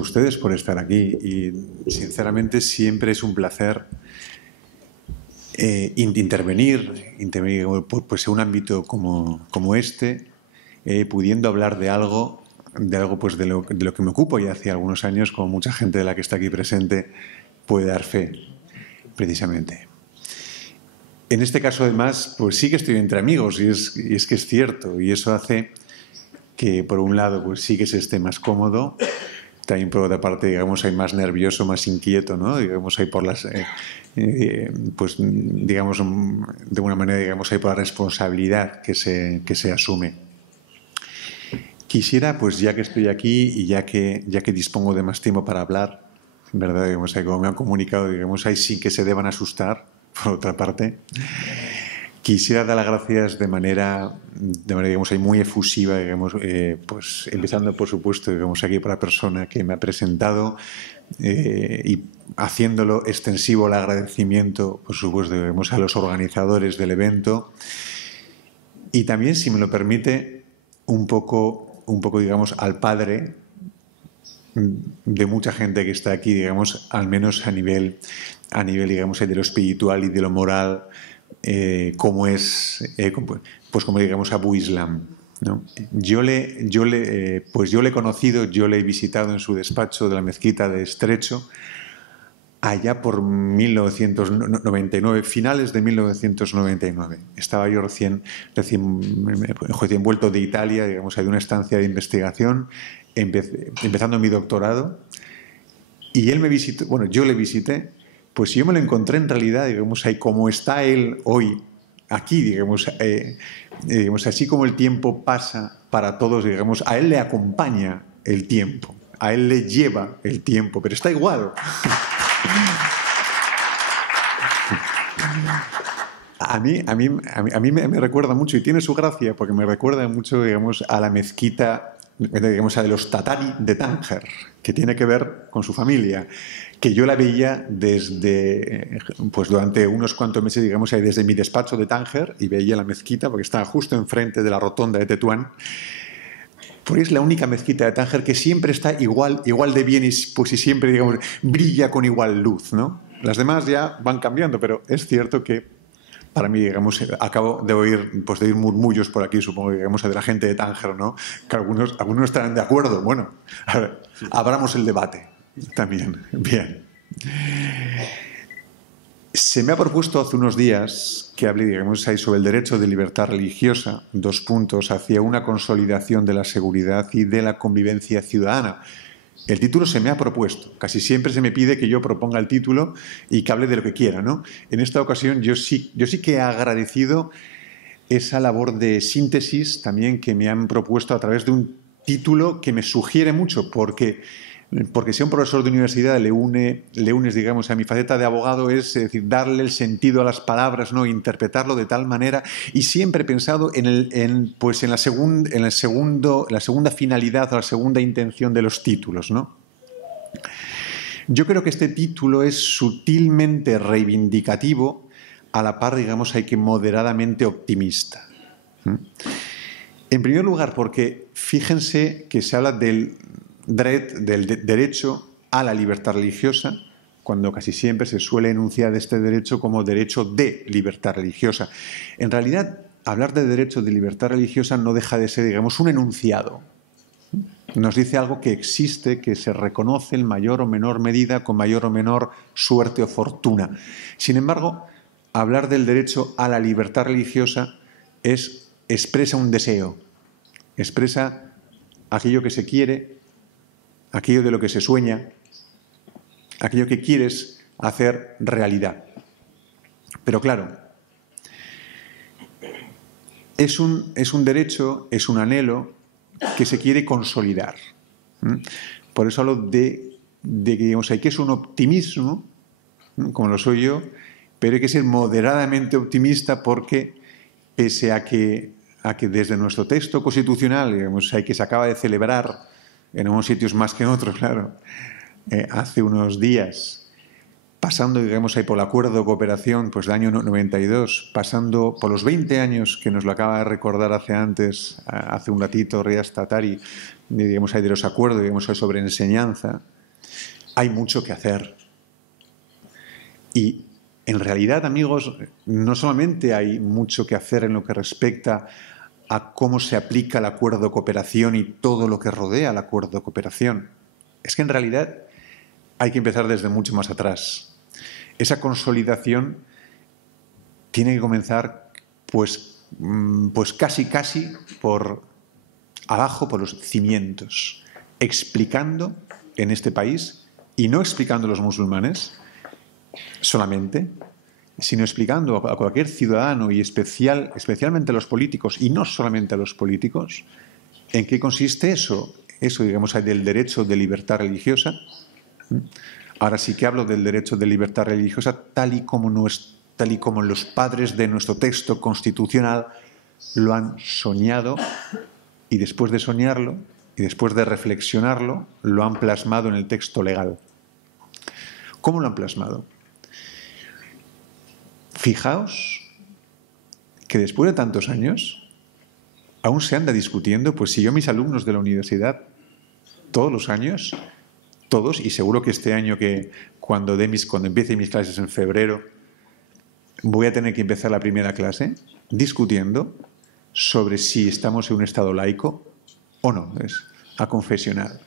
ustedes por estar aquí y sinceramente siempre es un placer intervenir pues, en un ámbito como este, pudiendo hablar de algo pues, de lo que me ocupo ya hace algunos años, como mucha gente de la que está aquí presente puede dar fe, precisamente. En este caso, además, pues sí que estoy entre amigos y es que es cierto, y eso hace que, por un lado, pues sí que se esté más cómodo, también por otra parte, digamos, hay más nervioso, más inquieto, ¿no? Digamos, hay por las, pues, digamos, de una manera, digamos, hay por la responsabilidad que se asume. Quisiera, pues ya que estoy aquí y ya que dispongo de más tiempo para hablar, ¿verdad? Digamos, como me han comunicado, digamos, hay sin que se deban asustar, por otra parte. Quisiera dar las gracias de manera digamos, muy efusiva, digamos, pues empezando, por supuesto, digamos, aquí por la persona que me ha presentado y haciéndolo extensivo el agradecimiento, por supuesto, digamos, a los organizadores del evento y también, si me lo permite, un poco, digamos, al padre de mucha gente que está aquí, digamos, al menos a nivel, digamos, de lo espiritual y de lo moral, como es, pues como digamos Abu Islam, ¿no? Yo le he conocido, yo le he visitado en su despacho de la mezquita de Estrecho allá por 1999, finales de 1999. Estaba yo recién vuelto de Italia, digamos, de una estancia de investigación, empezando mi doctorado, y él me visitó, bueno, yo le visité. Pues yo me lo encontré en realidad, digamos, ahí como está él hoy, aquí, digamos, así como el tiempo pasa para todos, digamos, a él le acompaña el tiempo, a él le lleva el tiempo, pero está igual. A mí me recuerda mucho, y tiene su gracia, porque me recuerda mucho, digamos, a la mezquita, digamos, a de los Tatari de Tánger, que tiene que ver con su familia, que yo la veía desde, pues durante unos cuantos meses, digamos, desde mi despacho de Tánger, y veía la mezquita, porque estaba justo enfrente de la rotonda de Tetuán, porque es la única mezquita de Tánger que siempre está igual de bien y siempre, digamos, brilla con igual luz, ¿no? Las demás ya van cambiando, pero es cierto que para mí, digamos, acabo de oír murmullos por aquí, supongo, digamos, de la gente de Tánger, ¿no? Que algunos estarán de acuerdo. Bueno, a ver, abramos el debate también. Bien. Se me ha propuesto hace unos días que hable, digamos, ahí sobre el derecho de libertad religiosa, 2 puntos, hacia una consolidación de la seguridad y de la convivencia ciudadana. El título se me ha propuesto. Casi siempre se me pide que yo proponga el título y que hable de lo que quiera, ¿no? En esta ocasión yo sí que he agradecido esa labor de síntesis también que me han propuesto a través de un título que me sugiere mucho, porque si a un profesor de universidad le unes, digamos, a mi faceta de abogado, es decir, darle el sentido a las palabras, ¿no? Interpretarlo de tal manera, y siempre he pensado en la segunda finalidad o la segunda intención de los títulos, ¿no? Yo creo que este título es sutilmente reivindicativo, a la par, digamos, hay que moderadamente optimista. En primer lugar, porque fíjense que se habla del derecho a la libertad religiosa, cuando casi siempre se suele enunciar este derecho como derecho de libertad religiosa. En realidad, hablar de derecho de libertad religiosa no deja de ser, digamos, un enunciado. Nos dice algo que existe, que se reconoce en mayor o menor medida, con mayor o menor suerte o fortuna. Sin embargo, hablar del derecho a la libertad religiosa expresa un deseo, expresa aquello que se quiere, aquello de lo que se sueña, aquello que quieres hacer realidad. Pero claro, es un derecho, es un anhelo que se quiere consolidar. Por eso hablo de que, digamos, que es un optimismo, como lo soy yo, pero hay que ser moderadamente optimista porque, pese a que desde nuestro texto constitucional, digamos, que se acaba de celebrar en unos sitios más que en otros, claro, hace unos días, pasando, digamos, ahí por el acuerdo de cooperación pues, del año 92, pasando por los 20 años que nos lo acaba de recordar hace un ratito, Riaz Tatari, digamos, ahí de los acuerdos, digamos, ahí sobre enseñanza, hay mucho que hacer. Y en realidad, amigos, no solamente hay mucho que hacer en lo que respecta a cómo se aplica el acuerdo de cooperación y todo lo que rodea el acuerdo de cooperación. Es que en realidad hay que empezar desde mucho más atrás. Esa consolidación tiene que comenzar pues casi por abajo, por los cimientos, explicando en este país, y no explicando a los musulmanes solamente, sino explicando a cualquier ciudadano y especialmente a los políticos, y no solamente a los políticos, en qué consiste eso digamos, del derecho de libertad religiosa. Ahora sí que hablo del derecho de libertad religiosa tal y como los padres de nuestro texto constitucional lo han soñado, y después de soñarlo y después de reflexionarlo, lo han plasmado en el texto legal. ¿Cómo lo han plasmado? Fijaos que después de tantos años aún se anda discutiendo, pues si yo a mis alumnos de la universidad todos los años, todos, y seguro que este año cuando empiece mis clases en febrero, voy a tener que empezar la primera clase discutiendo sobre si estamos en un estado laico o no, es aconfesional.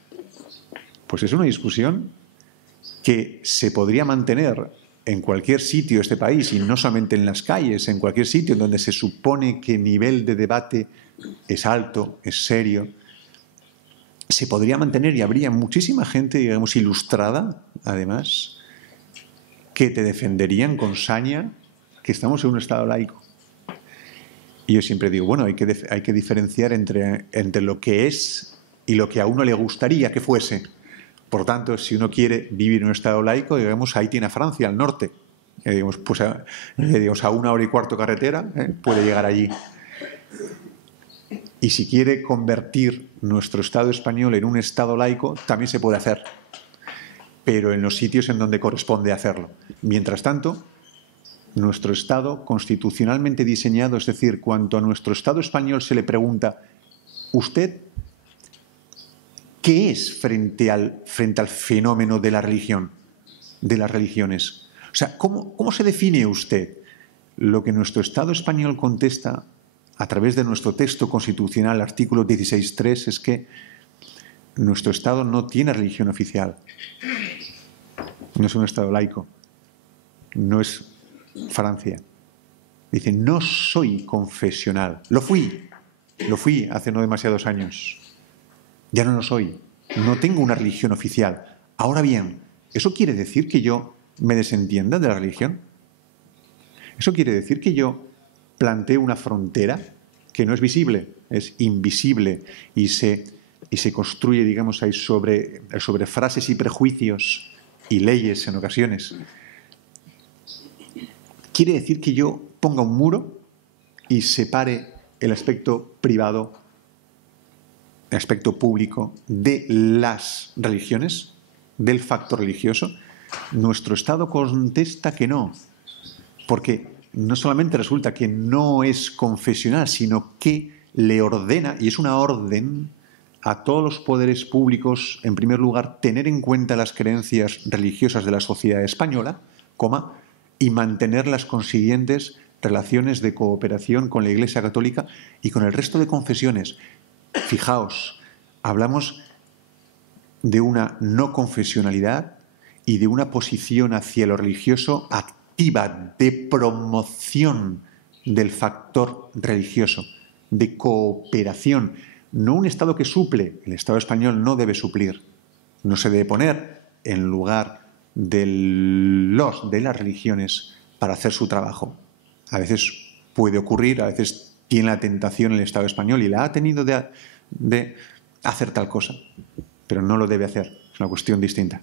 Pues es una discusión que se podría mantener en cualquier sitio de este país, y no solamente en las calles, en cualquier sitio donde se supone que el nivel de debate es alto, es serio, se podría mantener, y habría muchísima gente, digamos, ilustrada, además, que te defenderían con saña que estamos en un estado laico. Y yo siempre digo, bueno, hay que diferenciar entre lo que es y lo que a uno le gustaría que fuese. Por tanto, si uno quiere vivir en un estado laico, digamos, ahí tiene a Francia, al norte. Digamos, pues a 1 hora y cuarto carretera, puede llegar allí. Y si quiere convertir nuestro Estado español en un Estado laico, también se puede hacer, pero en los sitios en donde corresponde hacerlo. Mientras tanto, nuestro Estado constitucionalmente diseñado, es decir, cuando a nuestro Estado español se le pregunta, ¿usted qué es frente al fenómeno de la religión, de las religiones? O sea, ¿cómo se define usted? Lo que nuestro Estado español contesta a través de nuestro texto constitucional, artículo 16.3, es que nuestro Estado no tiene religión oficial. No es un Estado laico. No es Francia. Dice, no soy confesional. Lo fui hace no demasiados años. Ya no lo soy. No tengo una religión oficial. Ahora bien, ¿eso quiere decir que yo me desentienda de la religión? ¿Eso quiere decir que yo plantee una frontera que no es visible, es invisible, y se construye, digamos, ahí sobre frases y prejuicios y leyes en ocasiones? ¿Quiere decir que yo ponga un muro y separe el aspecto privado, el aspecto público de las religiones, del factor religioso? Nuestro Estado contesta que no, porque no solamente resulta que no es confesional, sino que le ordena, y es una orden a todos los poderes públicos, en primer lugar, tener en cuenta las creencias religiosas de la sociedad española, y mantener las consiguientes relaciones de cooperación con la Iglesia Católica y con el resto de confesiones. Fijaos, hablamos de una no confesionalidad y de una posición hacia lo religioso activa, de promoción del factor religioso, de cooperación. No un Estado que suple. El Estado español no debe suplir. No se debe poner en lugar de las religiones para hacer su trabajo. A veces puede ocurrir, a veces tiene la tentación el Estado español, y la ha tenido de hacer tal cosa, pero no lo debe hacer. Es una cuestión distinta.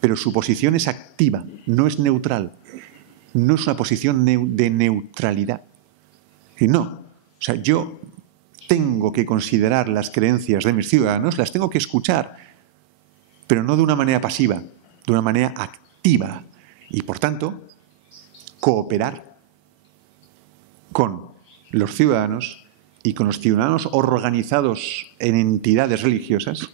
Pero su posición es activa, no es neutral. No es una posición de neutralidad. Y no. O sea, yo tengo que considerar las creencias de mis ciudadanos, las tengo que escuchar, pero no de una manera pasiva, de una manera activa y, por tanto, cooperar con los ciudadanos y con los ciudadanos organizados en entidades religiosas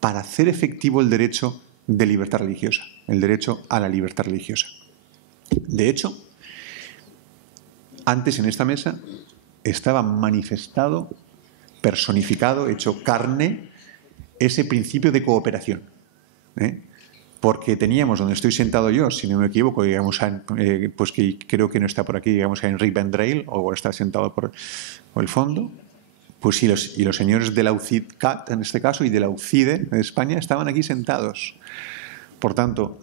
para hacer efectivo el derecho de libertad religiosa, el derecho a la libertad religiosa. De hecho, antes en esta mesa estaba manifestado, personificado, hecho carne, ese principio de cooperación. Porque teníamos, donde estoy sentado yo, si no me equivoco, digamos, pues que creo que no está por aquí, digamos, a Enric Vendrell, o está sentado por el fondo, pues y los señores de la UCIDCAT, en este caso, y de la UCIDE de España, estaban aquí sentados. Por tanto,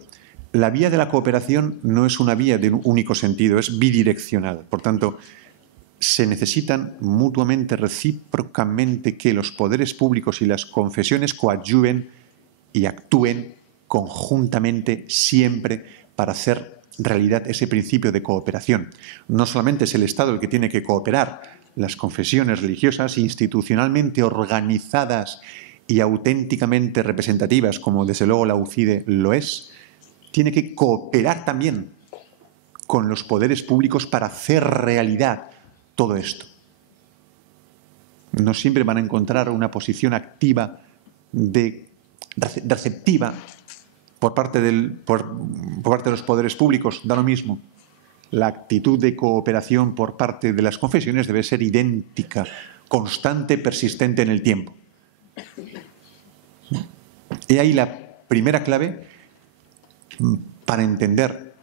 la vía de la cooperación no es una vía de un único sentido, es bidireccional. Por tanto, se necesitan mutuamente, recíprocamente, que los poderes públicos y las confesiones coadyuven y actúen conjuntamente siempre para hacer realidad ese principio de cooperación. No solamente es el Estado el que tiene que cooperar, las confesiones religiosas institucionalmente organizadas y auténticamente representativas, como desde luego la UCIDE lo es, tiene que cooperar también con los poderes públicos para hacer realidad todo esto. No siempre van a encontrar una posición activa, receptiva por parte de los poderes públicos, da lo mismo. La actitud de cooperación por parte de las confesiones debe ser idéntica, constante, persistente en el tiempo. Y ahí la primera clave para entender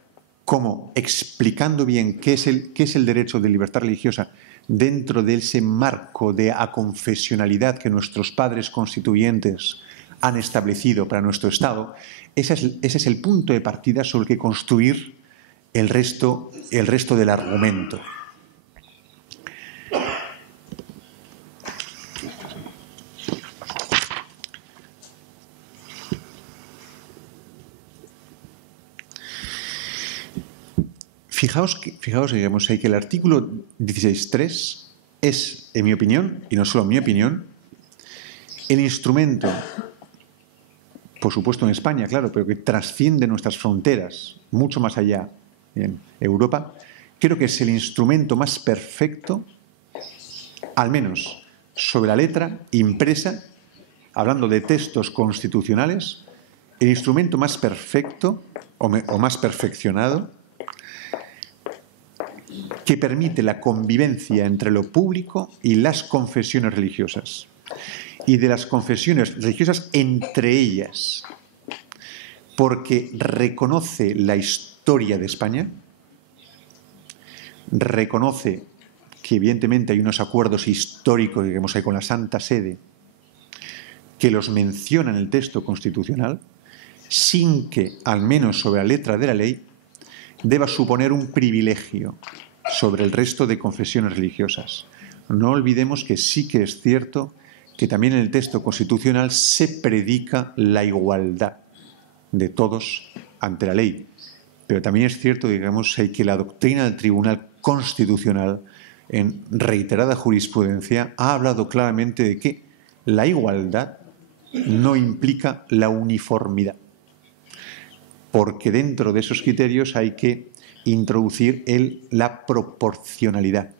cómo, explicando bien qué es el derecho de libertad religiosa dentro de ese marco de aconfesionalidad que nuestros padres constituyentes han establecido para nuestro Estado, ese es el punto de partida sobre el que construir el resto del argumento. Fijaos, digamos, que el artículo 16.3 es, en mi opinión, y no solo en mi opinión, el instrumento, por supuesto en España, claro, pero que trasciende nuestras fronteras, mucho más allá en Europa, creo que es el instrumento más perfecto, al menos sobre la letra impresa, hablando de textos constitucionales, el instrumento más perfecto o más perfeccionado que permite la convivencia entre lo público y las confesiones religiosas, y de las confesiones religiosas entre ellas, porque reconoce la historia de España, reconoce que evidentemente hay unos acuerdos históricos, digamos, ahí con la Santa Sede, que los menciona en el texto constitucional, sin que, al menos sobre la letra de la ley, deba suponer un privilegio sobre el resto de confesiones religiosas. No olvidemos que sí que es cierto que también en el texto constitucional se predica la igualdad de todos ante la ley. Pero también es cierto, digamos, que la doctrina del Tribunal Constitucional, en reiterada jurisprudencia, ha hablado claramente de que la igualdad no implica la uniformidad, porque dentro de esos criterios hay que introducir la proporcionalidad.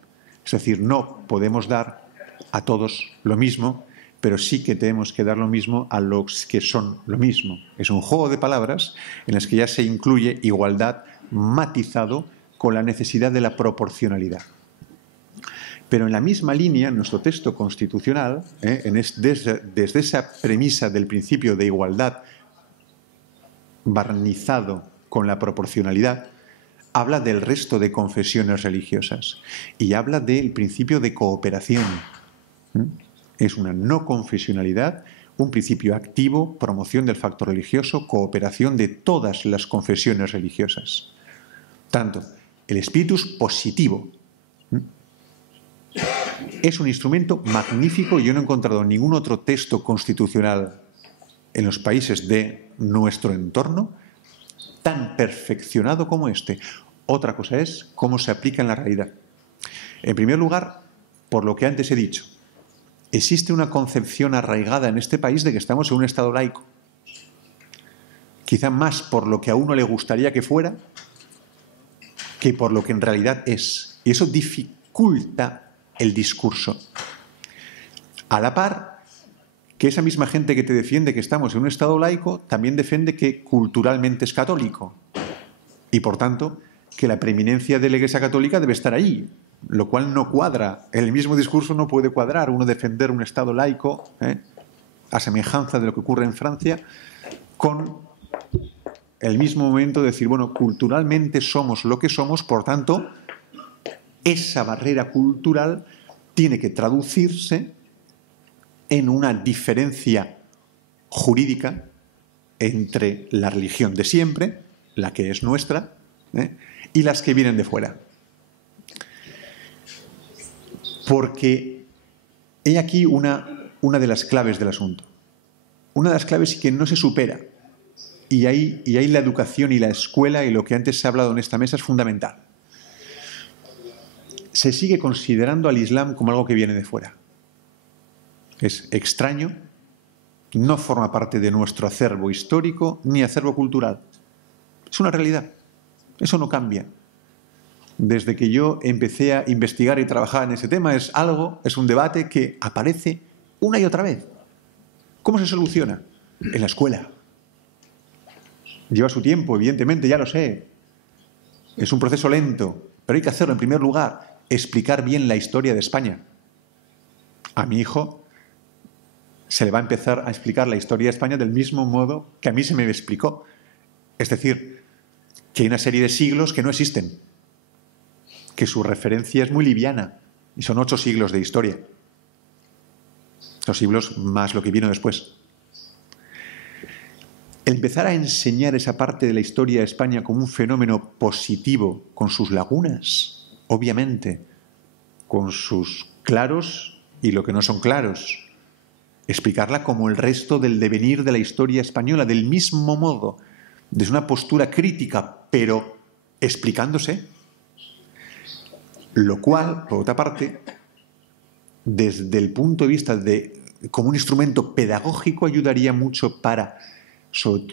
Es decir, no podemos dar a todos lo mismo, pero sí que tenemos que dar lo mismo a los que son lo mismo. Es un juego de palabras en las que ya se incluye igualdad matizado con la necesidad de la proporcionalidad. Pero en la misma línea, nuestro texto constitucional, desde esa premisa del principio de igualdad barnizado con la proporcionalidad, habla del resto de confesiones religiosas y habla del principio de cooperación. Es una no confesionalidad, un principio activo, promoción del factor religioso, cooperación de todas las confesiones religiosas. Tanto, el espíritu es positivo. Es un instrumento magnífico y yo no he encontrado ningún otro texto constitucional en los países de nuestro entorno tan perfeccionado como este. Otra cosa es cómo se aplica en la realidad. En primer lugar, por lo que antes he dicho, existe una concepción arraigada en este país de que estamos en un Estado laico. quizá más por lo que a uno le gustaría que fuera que por lo que en realidad es. Y eso dificulta el discurso. A la par que esa misma gente que te defiende que estamos en un Estado laico también defiende que culturalmente es católico y, por tanto, que la preeminencia de la Iglesia Católica debe estar ahí, lo cual no cuadra. El mismo discurso no puede cuadrar. Uno defender un Estado laico, a semejanza de lo que ocurre en Francia, con el mismo momento de decir, bueno, culturalmente somos lo que somos, por tanto, esa barrera cultural tiene que traducirse en una diferencia jurídica entre la religión de siempre, la que es nuestra, y las que vienen de fuera. Porque he aquí una de las claves del asunto. Una de las claves que no se supera. Y ahí la educación y la escuela y lo que antes se ha hablado en esta mesa es fundamental. Se sigue considerando al Islam como algo que viene de fuera. Es extraño, no forma parte de nuestro acervo histórico ni acervo cultural. Es una realidad. Eso no cambia. Desde que yo empecé a investigar y trabajar en ese tema, es un debate que aparece una y otra vez. ¿Cómo se soluciona? En la escuela. Lleva su tiempo, evidentemente, ya lo sé. Es un proceso lento, pero hay que hacerlo en primer lugar, explicar bien la historia de España. A mi hijo se le va a empezar a explicar la historia de España del mismo modo que a mí se me explicó. Es decir, que hay una serie de siglos que no existen, que su referencia es muy liviana, y son 8 siglos de historia. 2 siglos más lo que vino después. Empezar a enseñar esa parte de la historia de España como un fenómeno positivo, con sus lagunas, obviamente, con sus claros y lo que no son claros. Explicarla como el resto del devenir de la historia española, del mismo modo, desde una postura crítica, pero explicándose. Lo cual, por otra parte, desde el punto de vista de como un instrumento pedagógico, ayudaría mucho para, sobre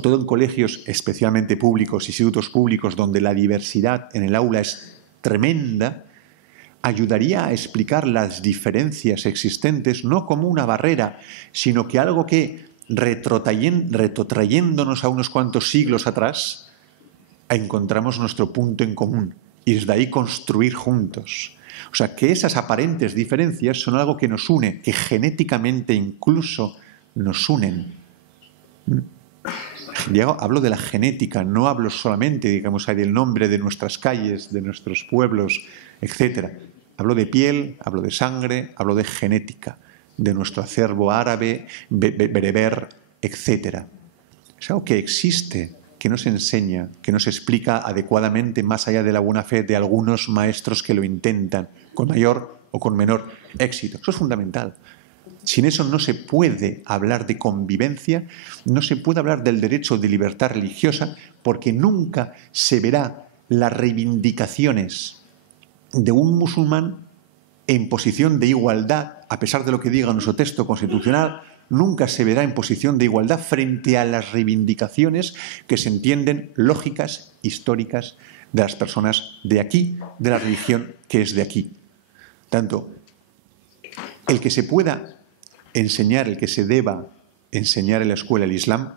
todo en colegios especialmente públicos, institutos públicos, donde la diversidad en el aula es tremenda, ayudaría a explicar las diferencias existentes no como una barrera, sino que algo que, retrotrayéndonos a unos cuantos siglos atrás, encontramos nuestro punto en común y desde ahí construir juntos. O sea, que esas aparentes diferencias son algo que nos une, que genéticamente incluso nos unen. Hablo de la genética, no hablo solamente, digamos, del nombre de nuestras calles, de nuestros pueblos, etc. Hablo de piel, hablo de sangre, hablo de genética, de nuestro acervo árabe, bereber, etc. Es algo que existe, que no se enseña, que no se explica adecuadamente más allá de la buena fe de algunos maestros que lo intentan, con mayor o con menor éxito. Eso es fundamental. Sin eso no se puede hablar de convivencia, no se puede hablar del derecho de libertad religiosa, porque nunca se verá las reivindicaciones de un musulmán en posición de igualdad, a pesar de lo que diga nuestro texto constitucional, nunca se verá en posición de igualdad frente a las reivindicaciones que se entienden lógicas, históricas, de las personas de aquí, de la religión que es de aquí. Tanto, el que se pueda enseñar, el que se deba enseñar en la escuela el Islam,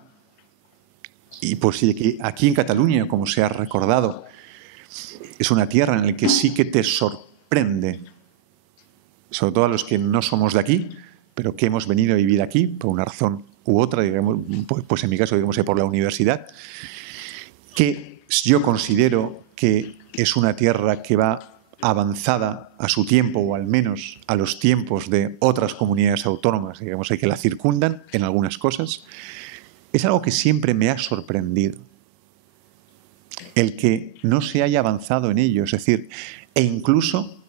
y pues aquí en Cataluña, como se ha recordado, es una tierra en la que sí que te sorprende, sobre todo a los que no somos de aquí, pero que hemos venido a vivir aquí por una razón u otra, digamos, pues en mi caso, digamos, por la universidad, que yo considero que es una tierra que va avanzada a su tiempo, o al menos a los tiempos de otras comunidades autónomas, digamos, que la circundan en algunas cosas. Es algo que siempre me ha sorprendido, el que no se haya avanzado en ello, es decir, e incluso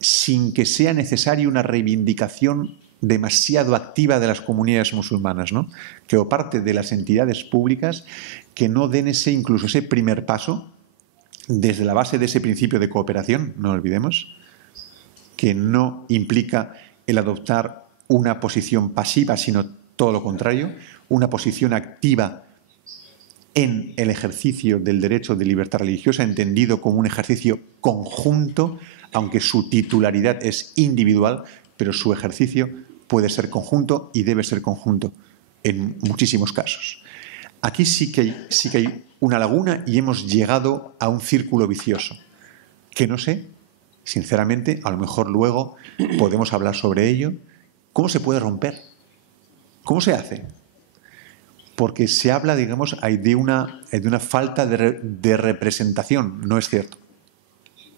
sin que sea necesaria una reivindicación demasiado activa de las comunidades musulmanas, ¿no? Que o parte de las entidades públicas que no den incluso ese primer paso desde la base de ese principio de cooperación, no olvidemos, que no implica el adoptar una posición pasiva, sino todo lo contrario, una posición activa en el ejercicio del derecho de libertad religiosa, entendido como un ejercicio conjunto, aunque su titularidad es individual, pero su ejercicio puede ser conjunto y debe ser conjunto en muchísimos casos. Aquí sí que hay una laguna y hemos llegado a un círculo vicioso, que no sé, sinceramente, a lo mejor luego podemos hablar sobre ello. ¿Cómo se puede romper? ¿Cómo se hace? Porque se habla, digamos, de una falta de representación. No es cierto.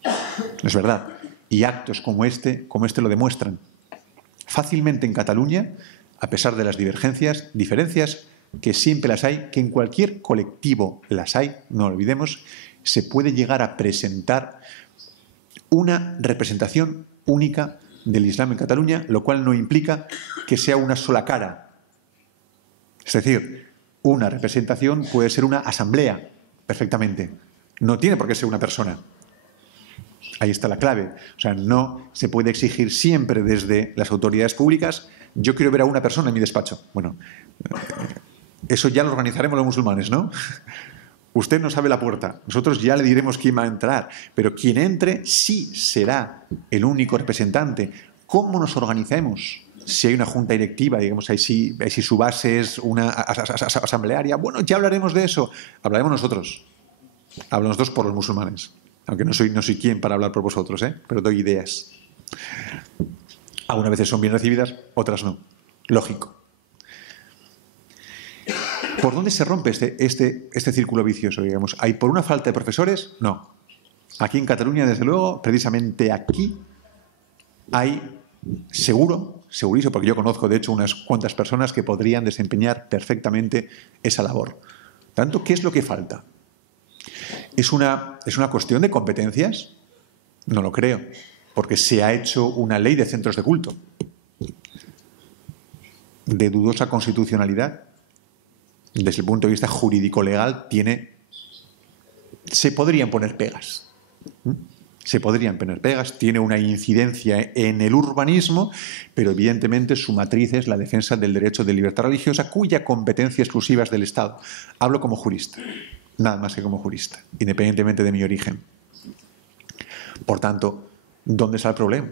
No es verdad. Y actos como este lo demuestran. Fácilmente en Cataluña, a pesar de las diferencias que siempre las hay, que en cualquier colectivo las hay, no lo olvidemos, se puede llegar a presentar una representación única del Islam en Cataluña, lo cual no implica que sea una sola cara. Es decir, una representación puede ser una asamblea, perfectamente. No tiene por qué ser una persona. Ahí está la clave. O sea, no se puede exigir siempre desde las autoridades públicas: yo quiero ver a una persona en mi despacho. Bueno, eso ya lo organizaremos los musulmanes, ¿no? Usted no sabe la puerta, nosotros ya le diremos quién va a entrar, pero quien entre sí será el único representante. ¿Cómo nos organizamos? Si hay una junta directiva, digamos, ahí si su base es una asamblearia, bueno, ya hablaremos de eso. Hablaremos nosotros. Hablamos nosotros por los musulmanes. Aunque no soy quien para hablar por vosotros, pero doy ideas. Algunas veces son bien recibidas, otras no. Lógico. ¿Por dónde se rompe este círculo vicioso, digamos? ¿Hay por una falta de profesores? No. Aquí en Cataluña, desde luego, precisamente aquí, hay segurísimo, porque yo conozco, de hecho, unas cuantas personas que podrían desempeñar perfectamente esa labor. Tanto, ¿qué es lo que falta? ¿Es una cuestión de competencias? No lo creo, porque se ha hecho una ley de centros de culto de dudosa constitucionalidad. Desde el punto de vista jurídico-legal, se podrían poner pegas. Tiene una incidencia en el urbanismo, pero evidentemente su matriz es la defensa del derecho de libertad religiosa, cuya competencia exclusiva es del Estado. Hablo como jurista, nada más que como jurista, independientemente de mi origen. Por tanto, ¿dónde está el problema?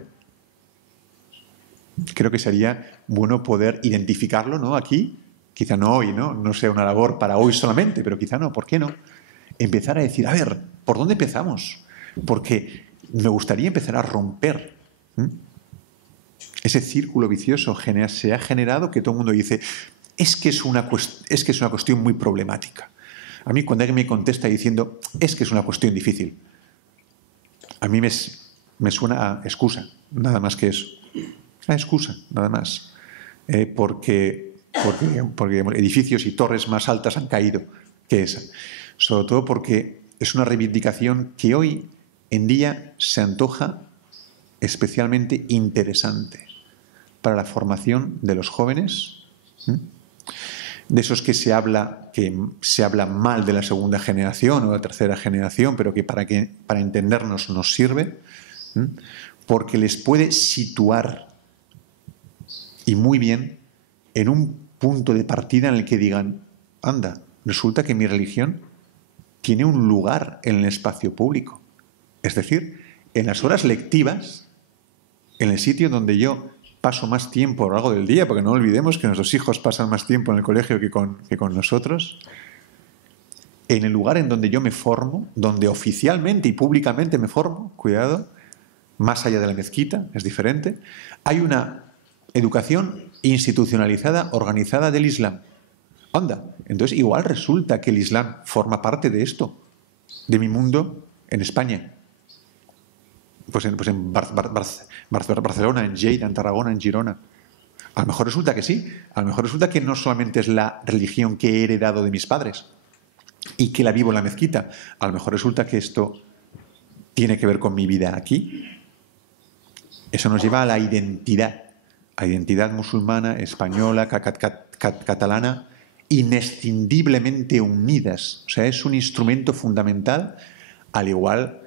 Creo que sería bueno poder identificarlo, ¿no? Aquí, quizá no hoy, no sea una labor para hoy solamente, pero quizá no, ¿por qué no? Empezar a decir, a ver, ¿por dónde empezamos? Porque me gustaría empezar a romper ese círculo vicioso. Se ha generado que todo el mundo dice, es que es una cuestión muy problemática. A mí cuando alguien me contesta diciendo, es que es una cuestión difícil, a mí me suena a excusa, nada más que eso. Una excusa, nada más. Porque edificios y torres más altas han caído que esa. Sobre todo porque es una reivindicación que hoy en día se antoja especialmente interesante para la formación de los jóvenes, de esos que se habla mal de la segunda generación o de la tercera generación, pero que para entendernos nos sirve, porque les puede situar, y muy bien, en un punto de partida en el que digan, anda, resulta que mi religión tiene un lugar en el espacio público. Es decir, en las horas lectivas, en el sitio donde yo paso más tiempo a lo largo del día, porque no olvidemos que nuestros hijos pasan más tiempo en el colegio que con nosotros, en el lugar en donde yo me formo, donde oficialmente y públicamente me formo, cuidado, más allá de la mezquita, es diferente, hay una educación institucionalizada, organizada del Islam. Anda, entonces igual resulta que el Islam forma parte de esto, de mi mundo en España. Pues en Barcelona, en Lleida, en Tarragona, en Girona. A lo mejor resulta que sí. A lo mejor resulta que no solamente es la religión que he heredado de mis padres y que la vivo en la mezquita. A lo mejor resulta que esto tiene que ver con mi vida aquí. Eso nos lleva a la identidad musulmana, española, catalana, inescindiblemente unidas. O sea, es un instrumento fundamental, al igual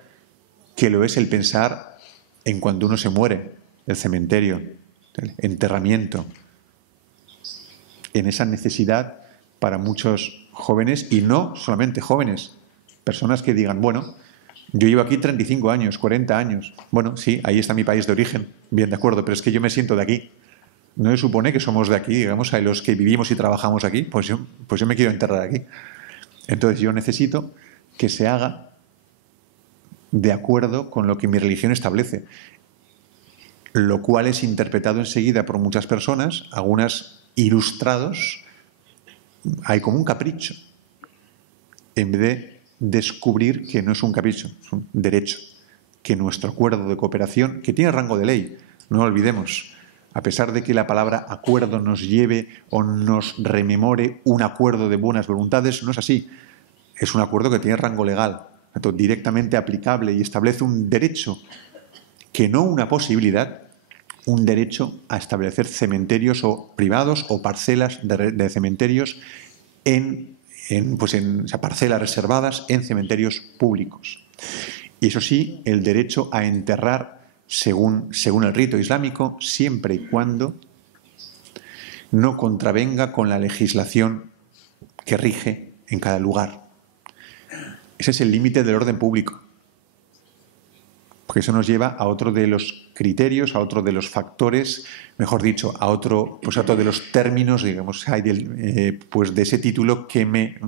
que lo es el pensar en cuando uno se muere, el cementerio, el enterramiento, en esa necesidad para muchos jóvenes, y no solamente jóvenes, personas que digan, bueno, yo llevo aquí 35 años, 40 años, bueno, sí, ahí está mi país de origen, bien de acuerdo, pero es que yo me siento de aquí. No se supone que somos de aquí, digamos, a los que vivimos y trabajamos aquí, pues yo me quiero enterrar aquí. Entonces yo necesito que se haga de acuerdo con lo que mi religión establece, lo cual es interpretado enseguida por muchas personas, algunas ilustrados, hay como un capricho, en vez de descubrir que no es un capricho, es un derecho, que nuestro acuerdo de cooperación, que tiene rango de ley, no lo olvidemos, a pesar de que la palabra acuerdo nos lleve o nos rememore un acuerdo de buenas voluntades, no es así, es un acuerdo que tiene rango legal, directamente aplicable, y establece un derecho, que no una posibilidad, un derecho a establecer cementerios o privados o parcelas de cementerios en parcelas reservadas en cementerios públicos. Y eso sí, el derecho a enterrar según el rito islámico, siempre y cuando no contravenga con la legislación que rige en cada lugar. Ese es el límite del orden público. Porque eso nos lleva a otro de los criterios, a otro de los factores, mejor dicho, a otro de los términos, digamos, de ese título que me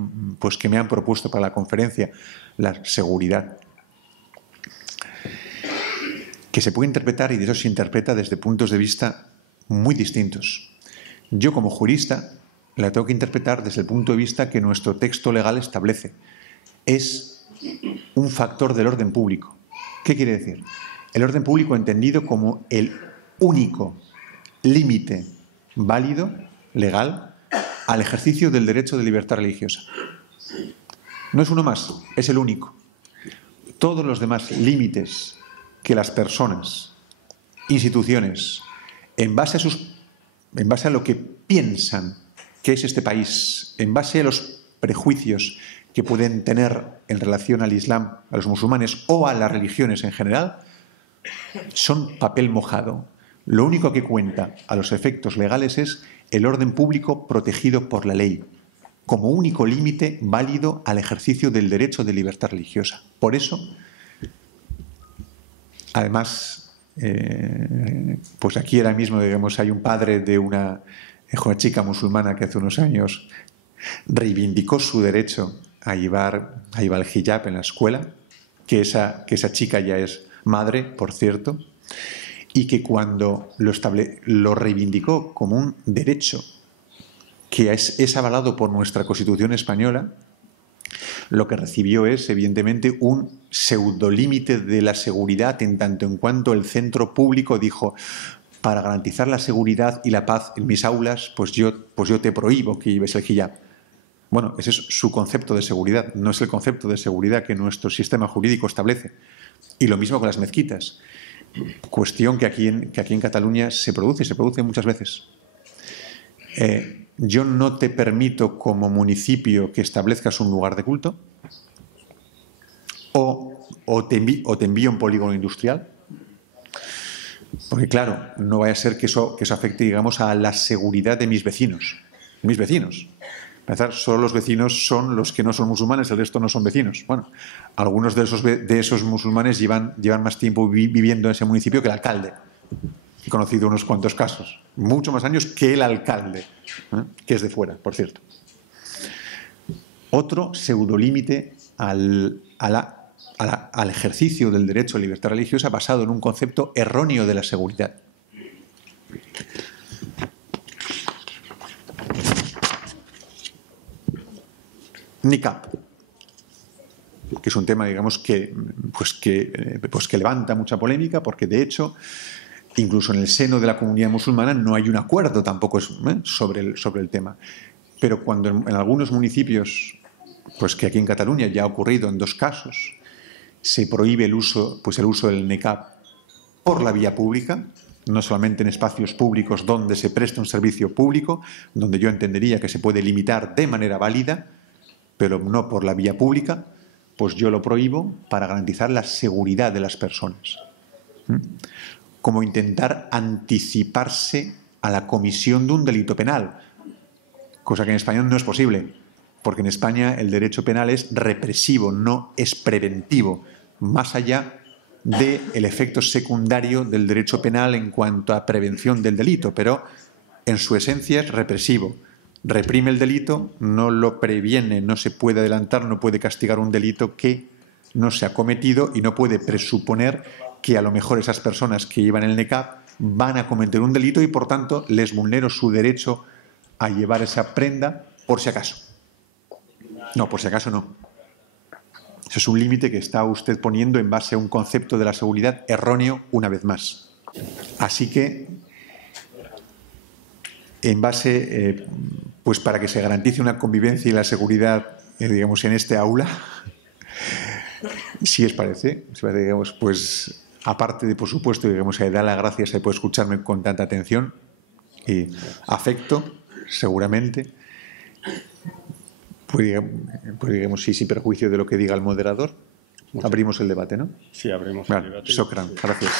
han propuesto para la conferencia, la seguridad. Que se puede interpretar, y de eso se interpreta desde puntos de vista muy distintos. Yo, como jurista, la tengo que interpretar desde el punto de vista que nuestro texto legal establece. Es un factor del orden público. ¿Qué quiere decir? El orden público entendido como el único límite válido, legal, al ejercicio del derecho de libertad religiosa. No es uno más, es el único. Todos los demás límites que las personas, instituciones, en base a lo que piensan que es este país, en base a los prejuicios que pueden tener en relación al Islam, a los musulmanes o a las religiones en general, son papel mojado. Lo único que cuenta a los efectos legales es el orden público protegido por la ley, como único límite válido al ejercicio del derecho de libertad religiosa. Por eso, además, pues aquí ahora mismo, digamos, hay un padre de una joven chica musulmana que hace unos años reivindicó su derecho a llevar el hijab en la escuela, que esa chica ya es madre, por cierto, y que cuando lo reivindicó como un derecho que es avalado por nuestra Constitución española, lo que recibió es, evidentemente, un pseudolímite de la seguridad, en tanto en cuanto el centro público dijo: para garantizar la seguridad y la paz en mis aulas, pues yo te prohíbo que lleves el hijab. Bueno, ese es su concepto de seguridad, no es el concepto de seguridad que nuestro sistema jurídico establece. Y lo mismo con las mezquitas. Cuestión que aquí en Cataluña se produce muchas veces. Yo no te permito como municipio que establezcas un lugar de culto, o te envío a un polígono industrial, porque claro, no vaya a ser que eso afecte, digamos, a la seguridad de mis vecinos. Mis vecinos. Para empezar, solo los vecinos son los que no son musulmanes, el resto no son vecinos. Bueno, algunos de esos musulmanes llevan más tiempo viviendo en ese municipio que el alcalde. He conocido unos cuantos casos, mucho más años que el alcalde, que es de fuera, por cierto. Otro pseudolímite al ejercicio del derecho a libertad religiosa basado en un concepto erróneo de la seguridad. Niqab, que es un tema, digamos, que levanta mucha polémica, porque de hecho, incluso en el seno de la comunidad musulmana no hay un acuerdo tampoco sobre el tema. Pero cuando en algunos municipios, pues que aquí en Cataluña ya ha ocurrido en 2 casos, se prohíbe el uso del niqab por la vía pública, no solamente en espacios públicos donde se presta un servicio público, donde yo entendería que se puede limitar de manera válida, pero no por la vía pública, pues yo lo prohíbo para garantizar la seguridad de las personas. Como intentar anticiparse a la comisión de un delito penal. cosa que en español no es posible, porque en España el derecho penal es represivo, no es preventivo, más allá del efecto secundario del derecho penal en cuanto a prevención del delito, pero en su esencia es represivo. Reprime el delito, no lo previene, no se puede adelantar, no puede castigar un delito que no se ha cometido y no puede presuponer que a lo mejor esas personas que llevan el NECAP van a cometer un delito y por tanto les vulnero su derecho a llevar esa prenda por si acaso. No, por si acaso no. Eso es un límite que está usted poniendo en base a un concepto de la seguridad erróneo una vez más. Así que, en base, pues para que se garantice una convivencia y la seguridad, digamos, en este aula, si os parece, digamos, pues aparte de, por supuesto, digamos, dar las gracias por escucharme con tanta atención y afecto, seguramente, pues digamos, sí, sin perjuicio de lo que diga el moderador, abrimos el debate, ¿no? Sí, abrimos vale, el debate. Shukran, gracias.